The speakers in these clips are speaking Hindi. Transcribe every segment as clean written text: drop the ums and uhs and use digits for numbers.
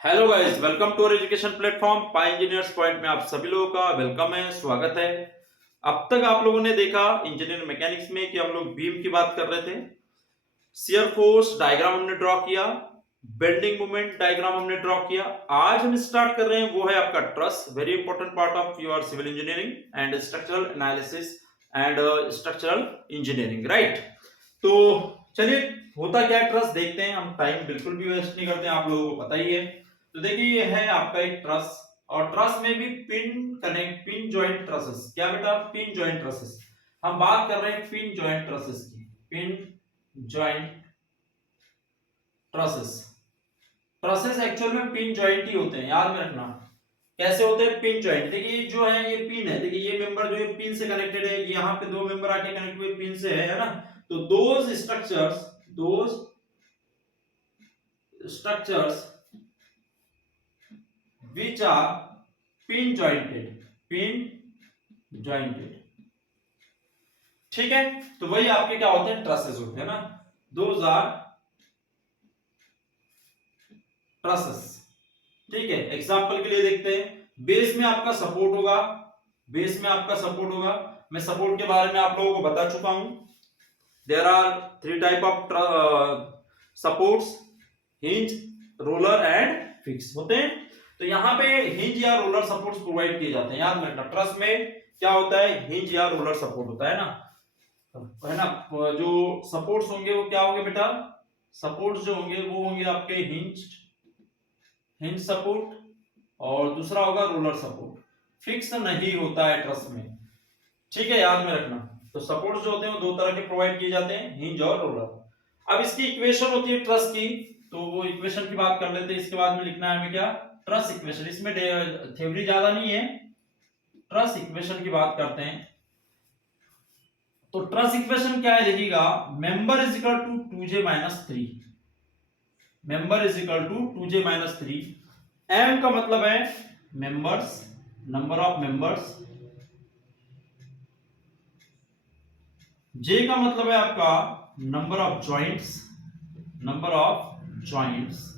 Hello guys, welcome to our education platform Pi engineers point में आप सभी लोगों का वेलकम है, स्वागत है। अब तक आप लोगों ने देखा इंजीनियरिंग मैकेनिक्स में कि हम लोग बीम की बात कर रहे थे, शियर फोर्स डायग्राम हमने ड्रॉ किया, बेंडिंग मोमेंट डायग्राम हमने ड्रॉ किया। आज हम स्टार्ट कर रहे हैं वो है आपका truss, very important part of your civil engineering and structural analysis and structural engineering, right. तो चलिए, होता क्या है ट्रस देखते हैं। हम टाइम बिल्कुल भी वेस्ट नहीं करते हैं, आप लोगों को पता ही है। तो देखिए, ये है आपका एक ट्रस, और ट्रस में भी पिन जॉइंट ट्रसेस। क्या बेटा? Pin joint trusses. हम बात कर रहे हैं पिन जॉइंट ट्रसेस की। Pin joint trusses, trusses actual में पिन जॉइंट ही होते हैं, याद में रखना। कैसे होते हैं पिन जॉइंट? देखिए जो है ये पिन है, देखिए ये मेंबर जो है पिन से कनेक्टेड है, यहाँ पे दो मेंबर आके कनेक्ट हुए पिन से, है ना। तो those structures which are pin jointed, ठीक है। तो वही आपके क्या होते हैं? ट्रसेस होते हैं ना। दोज आर ट्रसेस, ठीक है। एग्जांपल के लिए देखते हैं, बेस में आपका सपोर्ट होगा, मैं सपोर्ट के बारे में आप लोगों को बता चुका हूं। There are three type of supports, hinge, roller and fix होते हैं। तो यहाँ पे हिंज या रोलर सपोर्ट्स प्रोवाइड किए जाते हैं, याद रखना। ट्रस में क्या होता है? हिंज या रोलर सपोर्ट होता है ना। जो सपोर्ट्स होंगे वो क्या होंगे बेटा? सपोर्ट्स जो होंगे वो होंगे आपके हिंज सपोर्ट, और दूसरा होगा रोलर सपोर्ट। फिक्स नहीं होता है ट्रस में, ठीक है, याद में रखना। तो सपोर्ट्स जो होते हैं वो दो तरह के प्रोवाइड किए जाते हैं, हिंज और रोलर। अब इसकी इक्वेशन होती है ट्रस की, तो वो इक्वेशन की बात कर लेते हैं। इसके बाद में लिखना है हमें क्या? Truss equation. इसमें थ्योरी ज्यादा नहीं है, ट्रस इक्वेशन की बात करते हैं। तो ट्रस इक्वेशन क्या है? देखिएगा, member is equal to 2j minus 3, member is equal to 2j minus 3। M का मतलब है members, number of members. J का मतलब है आपका नंबर ऑफ जॉइंट्स,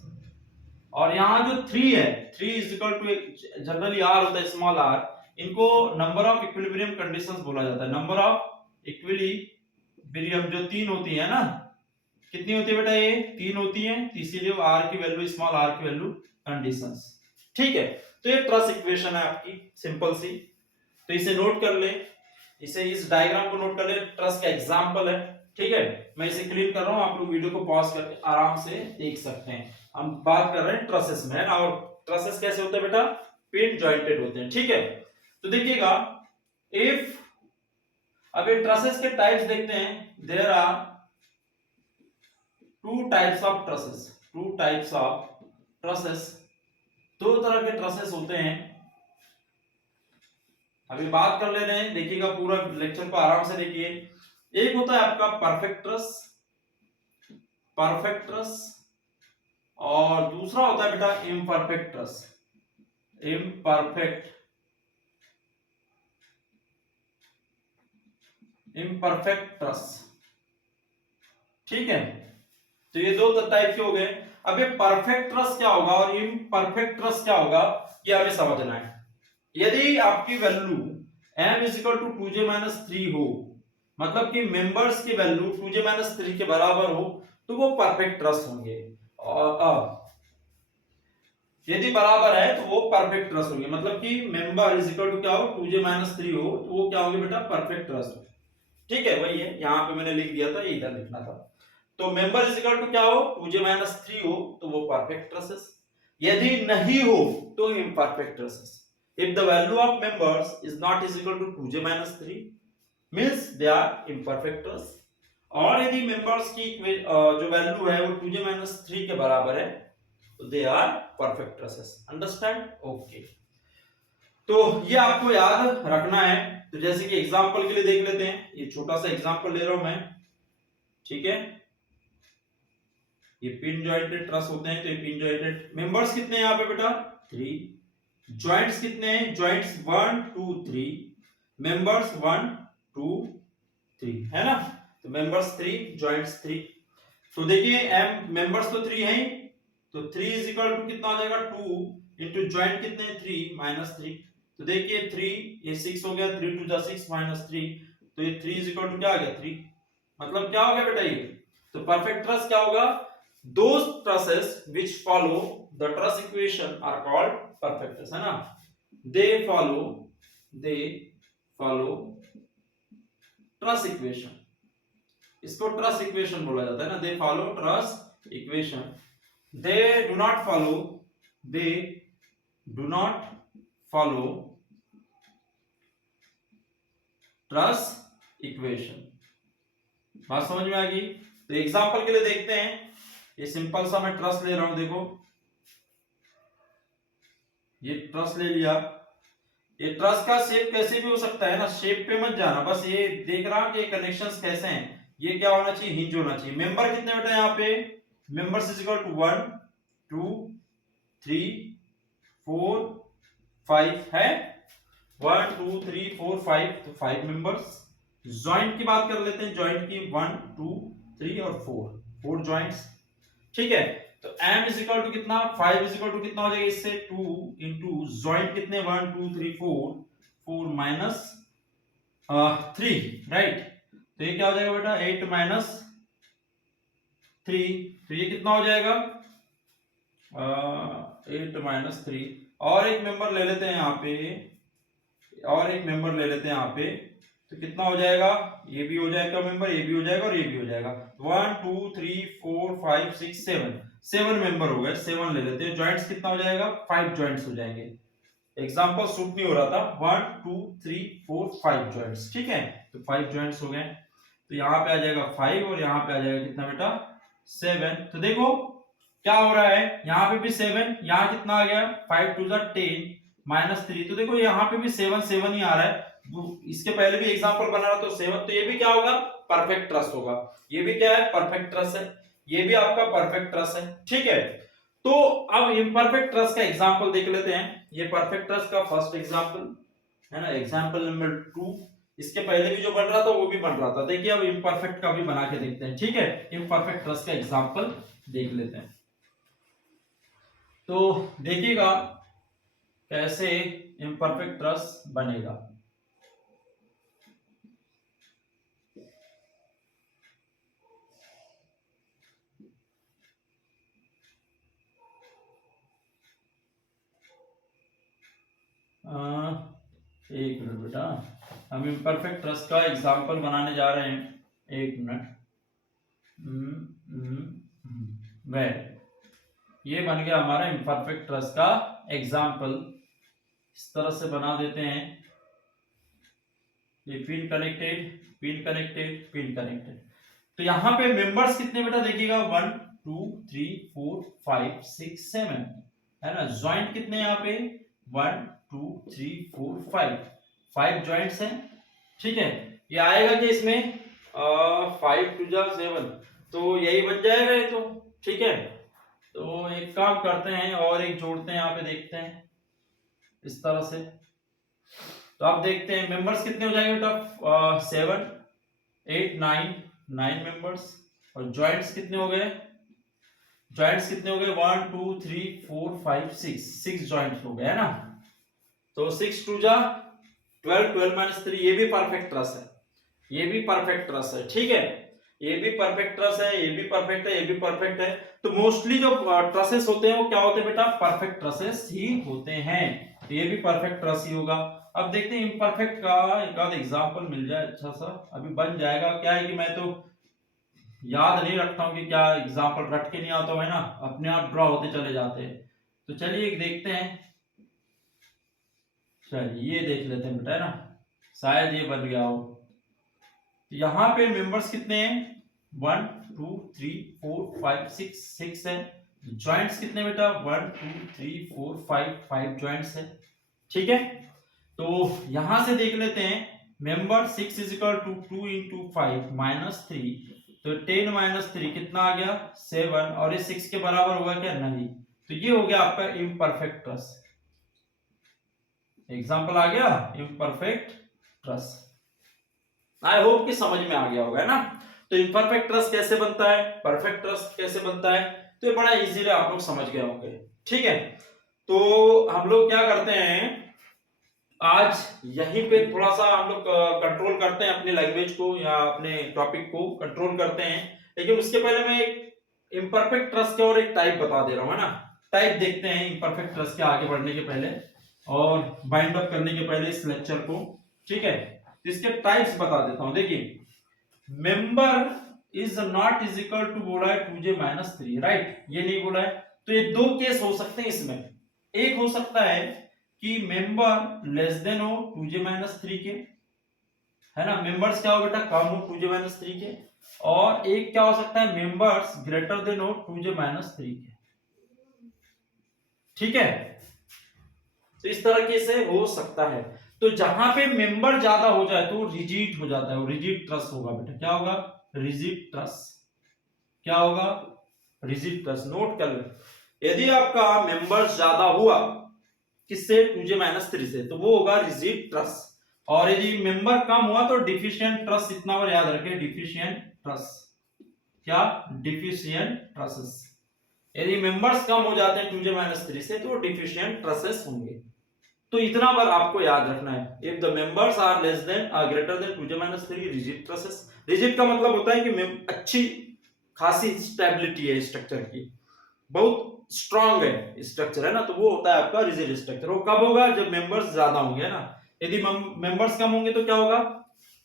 और यहां जो 3 है, 3 is equal to, generally R होता है, स्मॉल आर, इनको नंबर ऑफ इक्विलिब्रियम कंडीशंस बोला जाता है। नंबर ऑफ इक्विलिब्रियम जो 3 होती है ना, कितनी होती है बेटा? ये 3 होती है, इसीलिए आर की वैल्यू, स्मॉल आर की वैल्यू कंडीशंस, ठीक है। तो ये ट्रस इक्वेशन है आपकी, सिंपल सी। तो इसे नोट कर ले, इस डायग्राम को नोट कर ले, ट्रस का एग्जांपल है, ठीक है। मैं इसे क्लीन कर रहा हूं, आप लोग वीडियो को पॉज करके आराम से देख सकते हैं। हम बात कर रहे हैं ट्रसेस में, और ट्रसेस कैसे होते हैं बेटा? पिन जॉइंटेड होते हैं, ठीक है। तो देखिएगा, इफ अब ये ट्रसेस के टाइप्स देखते हैं। There are two types of trusses, दो तरह के ट्रसेस होते हैं। अभी बात कर ले रहे हैं, देखिएगा पूरा लेक्चर को आराम से देखिए। एक होता है आपका परफेक्ट ट्रस, और दूसरा होता है बेटा इम्परफेक्ट ट्रस, ठीक है। तो ये दो टाइप के हो गए। अब ये परफेक्ट ट्रस क्या होगा और इम्परफेक्ट ट्रस क्या होगा, ये हमें समझना है। यदि आपकी value m is equal to 2j minus 3 हो, मतलब कि मेंबर्स की वैल्यू 2j माइनस 3 के बराबर हो, तो वो परफेक्ट ट्रस होंगे। और यदि बराबर है तो वो परफेक्ट ट्रस होंगे, मतलब कि मेंबर इज इक्वल टू क्या हो? 2j माइनस 3 हो, तो वो क्या होंगे बेटा? परफेक्ट ट्रस, ठीक है। वही है, यहां पे मैंने लिख दिया था, ये इधर लिखना था। तो मेंबर इज इक्वल टू क्या हो? 2j माइनस 3 हो, तो वो परफेक्ट ट्रसेस। यदि नहीं हो तो imperfect trusses. If the value of members is not is equal to 2j minus 3, means they are imperfect truss। और यदि members की जो वैल्यू है वो 2j minus 3 के बराबर है, तो they are perfect trusses। Understand? Okay। तो ये आपको याद रखना है। तो जैसे कि एग्जांपल के लिए देख लेते हैं, ये छोटा सा एग्जांपल ले रहा हूं मैं, ठीक है। ये पिन जॉइंटेड ट्रस होते हैं, तो ये पिन जॉइंटेड। मेंबर्स कितने हैं यहाँ पे बेटा? 3। जॉइंट्स कितने हैं? जॉइंट्स 1 2 3, मेंबर्स 1 2 3, है ना। तो मेंबर्स 3, जॉइंट्स 3। तो देखिए मेंबर्स तो 3 हैं, तो 3 इज इक्वल टू कितना हो जाएगा 2 इंटू ज्वाइंट कितने 3 माइनस 3। तो देखिए 3 ये 6 हो गया, 3 2 जा 6 माइनस 3, तो ये 3 इज इक्वल टू क्या आ गया 3। मतलब क्या हो गया बेटा ये, तो परफेक्ट ट्रस क्या होगा, those trusses which follow the truss equation are called perfect truss, है ना। दे फॉलो ट्रस इक्वेशन, इसको ट्रस इक्वेशन बोला जाता है ना, they follow truss equation. They do not follow truss equation. बात समझ में आ गई। तो एग्जांपल के लिए देखते हैं, ये सिंपल सा मैं ट्रस ले रहा हूं, देखो ये ट्रस ले लिया। ये ट्रस का शेप कैसे भी हो सकता है ना, शेप पे मत जाना, बस ये देख रहा कि कनेक्शंस कैसे हैं। ये क्या होना चाहिए, हिंज होना चाहिए। मेंबर कितने बेटा यहाँ पे, मेंबर्स इज इक्वल टू 1 2 3 4 5 है, 1 2 3 4 5, तो 5 मेंबर्स। जॉइंट की बात कर लेते हैं, जॉइंट की 1 2 3 और 4 जॉइंट्स, ठीक है। तो m इज इक्वल टू कितना 5 इज इक्वल टू कितना हो जाएगा इससे 2 इंटू जॉइंट कितने 1 2 3 4 माइनस 3, राइट। तो ये क्या हो जाएगा बेटा 8 माइनस 3, तो ये कितना हो जाएगा 8 माइनस 3। और एक मेंबर ले लेते हैं यहाँ पे, और एक मेंबर ले लेते हैं यहाँ पे, तो कितना हो जाएगा, ये भी हो जाएगा मेंबर, ये भी हो जाएगा और ये भी हो जाएगा। 1 2 3 4 5 6 7 मेंबर हो गए, 7 ले लेते हैं। जॉइंट्स कितना हो जाएगा 5 जॉइंट्स हो जाएंगे। एग्जांपल सूट नहीं हो रहा था, 1 2 3 4 5 जॉइंट्स, ठीक है। तो 5 जॉइंट्स हो गए, तो यहाँ पे आ जाएगा 5 और यहाँ पे आ जाएगा कितना बेटा 7। तो देखो क्या हो रहा है, यहाँ पे भी 7, यहाँ कितना आ गया 5 2 10 माइनस 3, तो देखो यहाँ पे भी 7 7 ही आ रहा है। इसके पहले भी एग्जांपल बना रहा तो 7, तो ये भी क्या होगा परफेक्ट ट्रस होगा। ये भी क्या है परफेक्ट ट्रस है, ये भी आपका परफेक्ट ट्रस है, ठीक है। तो अब इम्परफेक्ट ट्रस का एग्जांपल देख लेते हैं। ये परफेक्ट ट्रस का फर्स्ट एग्जांपल है ना, एग्जांपल नंबर 2। इसके पहले भी जो बन रहा था वो भी बन रहा था। देखिए अब इम्परफेक्ट का भी बना के देखते हैं, ठीक है। इम्परफेक्ट ट्रस का एग्जांपल देख लेते हैं। तो देखिएगा कैसे इम्परफेक्ट ट्रस बनेगा। एक मिनट बेटा, हम इम्परफेक्ट ट्रस का एग्जांपल बनाने जा रहे हैं, एक मिनट। ये बन गया हमारा इम्परफेक्ट ट्रस का एग्जांपल। इस तरह से बना देते हैं, ये pin connected pin connected pin connected. तो यहाँ पे मेंबर्स कितने बेटा देखिएगा 1 2 3 4 5 6 7 है ना। जॉइंट कितने यहाँ पे 1 2 3 4 5 जॉइंट्स हैं, ठीक है। ये आएगा कि इसमें 5 2 जा 7, तो यही बन जाएगा ये, तो ठीक है। तो एक काम करते हैं और एक जोड़ते हैं, यहाँ पे देखते हैं इस तरह से। तो आप देखते हैं मेंबर्स कितने हो जाएंगे बेटा 7 8 9 मेंबर्स। और जॉइंट्स कितने हो गए, जॉइंट्स कितने हो गए 1 2 3 4 5 6 जॉइंट्स हो गए, है ना। तो 6 2 जा 12 12 माइनस 3, ये भी परफेक्ट ट्रस है, ये भी परफेक्ट ट्रस है, ठीक है। ये भी परफेक्ट ट्रस है, ये भी परफेक्ट है, ये भी परफेक्ट है। तो मोस्टली जो ट्रसेस होते हैं वो क्या होते हैं बेटा परफेक्ट ट्रसेस ही होते हैं। तो ये भी परफेक्ट ट्रस ही होगा। अब देखते हैं इम्परफेक्ट का एक आध एग्जांपल मिल जाए अच्छा सा, अभी बन जाएगा। क्या है कि मैं तो याद नहीं रखता हूँ कि क्या एग्जांपल, रट के नहीं आता है ना, अपने आप ड्रॉ होते चले जाते हैं। तो चलिए एक देखते हैं, चलिए ये देख लेते हैं बेटा, है ना, शायद ये बन गया हो। तो यहाँ पे मेंबर्स कितने हैं 1 2 3 4 5 6 है। जॉइंट्स कितने बेटा 1 2 3 4 5 जॉइंट्स है, ठीक है। तो यहां से देख लेते हैं member 6 is equal to 2 into 5 minus 3, तो 10 माइनस 3 कितना आ गया 7, और ये 6 के बराबर होगा क्या नहीं। तो ये हो गया आपका इम्परफेक्ट ट्रस। एग्जांपल आ गया इम्परफेक्ट ट्रस। आई होप कि समझ में आ गया होगा, है ना। तो इम्परफेक्ट ट्रस्ट कैसे बनता है, परफेक्ट ट्रस्ट कैसे बनता है, तो ये बड़ा इजीली आप लोग समझ गए होंगे। ठीक है, तो हम लोग क्या करते हैं, आज यहीं पे थोड़ा सा हम लोग कंट्रोल करते हैं अपनी लैंग्वेज को या अपने टॉपिक को कंट्रोल करते हैं, लेकिन उसके पहले मैं एक इम्परफेक्ट ट्रस्ट के और एक टाइप बता दे रहा हूँ, है ना। टाइप देखते हैं इम्परफेक्ट ट्रस्ट के आगे बढ़ने के पहले और बाइंड अप करने के पहले इस लेक्चर को। ठीक है, तो इसके टाइप्स बता देता हूं। देखिए, member is not is equal to बोला है 2j-3, राइट, ये नहीं बोला है। तो ये दो केस हो सकते हैं इसमें। एक हो सकता है कि मेंबर लेस देन हो 2j-3 के, है ना, मेंबर्स क्या हो बेटा, कम हो 2j-3 के, और एक क्या हो सकता है, मेंबर्स ग्रेटर देन हो 2j-3 के। ठीक है, तो इस तरह के से हो सकता है। तो जहां पे मेंबर ज्यादा हो जाए तो रिजिड हो जाता है, वो रिजिड ट्रस्ट होगा बेटा। क्या होगा, रिजिड ट्रस्ट। क्या होगा, रिजिड ट्रस्ट। नोट कर लो, यदि आपका मेंबर्स ज्यादा हुआ किससे, 2j-3 से, तो वो होगा रिजिड ट्रस्ट। और यदि मेंबर कम हुआ तो डिफिशिएंट ट्रस्ट। इतना और याद रखें, डिफिशिएंट ट्रस्ट। क्या, डिफिशिएंट ट्रस्ट। यदि मेंबर्स कम हो जाते हैं 2j-3 से तो डिफिशिएंट ट्रसेस होंगे। तो इतना बार आपको याद रखना है, if the members are less than greater than 2j-3 rigid trusses. Rigid का मतलब होता है कि अच्छी खासी स्टेबिलिटी है स्ट्रक्चर की, बहुत स्ट्रांग है स्ट्रक्चर, है ना, तो वो होता है आपका रिजिड स्ट्रक्चर। वो कब होगा, जब मेंबर्स ज्यादा होंगे, है ना। यदि मेंबर्स कम होंगे तो क्या होगा,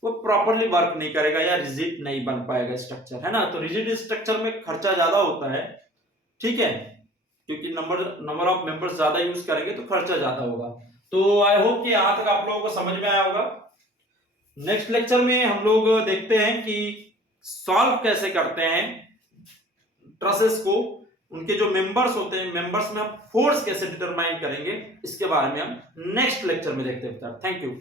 वो प्रॉपर्ली वर्क नहीं करेगा या रिजिड नहीं बन पाएगा स्ट्रक्चर, है ना। तो रिजिड स्ट्रक्चर में खर्चा ज्यादा होता है, ठीक है, क्योंकि नंबर ऑफ मेंबर्स ज्यादा यूज करेंगे तो खर्चा ज्यादा होगा। तो आई होप कि यहां तक आप लोगों को समझ में आया होगा। नेक्स्ट लेक्चर में हम लोग देखते हैं कि सॉल्व कैसे करते हैं ट्रसेस को, उनके जो मेंबर्स होते हैं, मेंबर्स में हम फोर्स कैसे डिटरमाइन करेंगे, इसके बारे में हम नेक्स्ट लेक्चर में देखते हैं। Thank you.